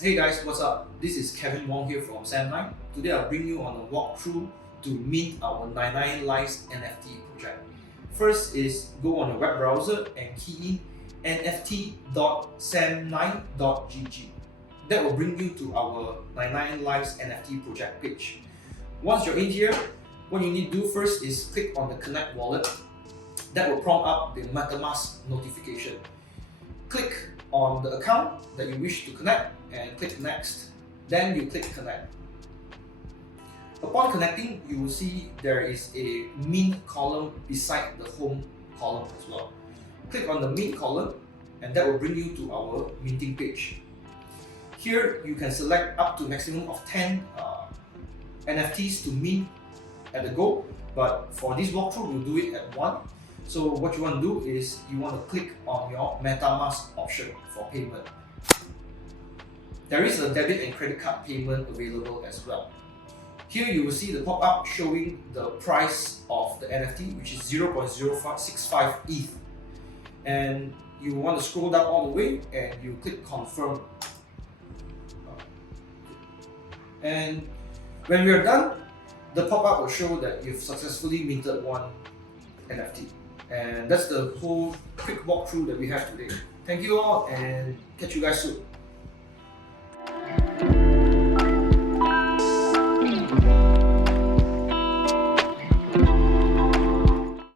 Hey guys, what's up? This is Kevin Wong here from SEAGM. Today I'll bring you on a walkthrough to mint our 99LIVES NFT project. First is go on your web browser and key in nft.sam9.gg. That will bring you to our 99LIVES NFT project page. Once you're in here, what you need to do first is click on the Connect Wallet. That will prompt up the MetaMask notification. Click on the account that you wish to connect and click Next. Then you click Connect. Upon connecting, you will see there is a mint column beside the home column as well. Click on the mint column and that will bring you to our minting page. Here you can select up to maximum of 10 NFTs to mint at a go, but for this walkthrough we'll do it at one. So what you want to do is you want to click on your MetaMask option for payment. There is a debit and credit card payment available as well. Here you will see the pop-up showing the price of the NFT, which is 0.0565 ETH. And you want to scroll down all the way and you click confirm. And when we are done, the pop-up will show that you've successfully minted one NFT. And that's the whole quick walkthrough that we have today. Thank you all and catch you guys soon.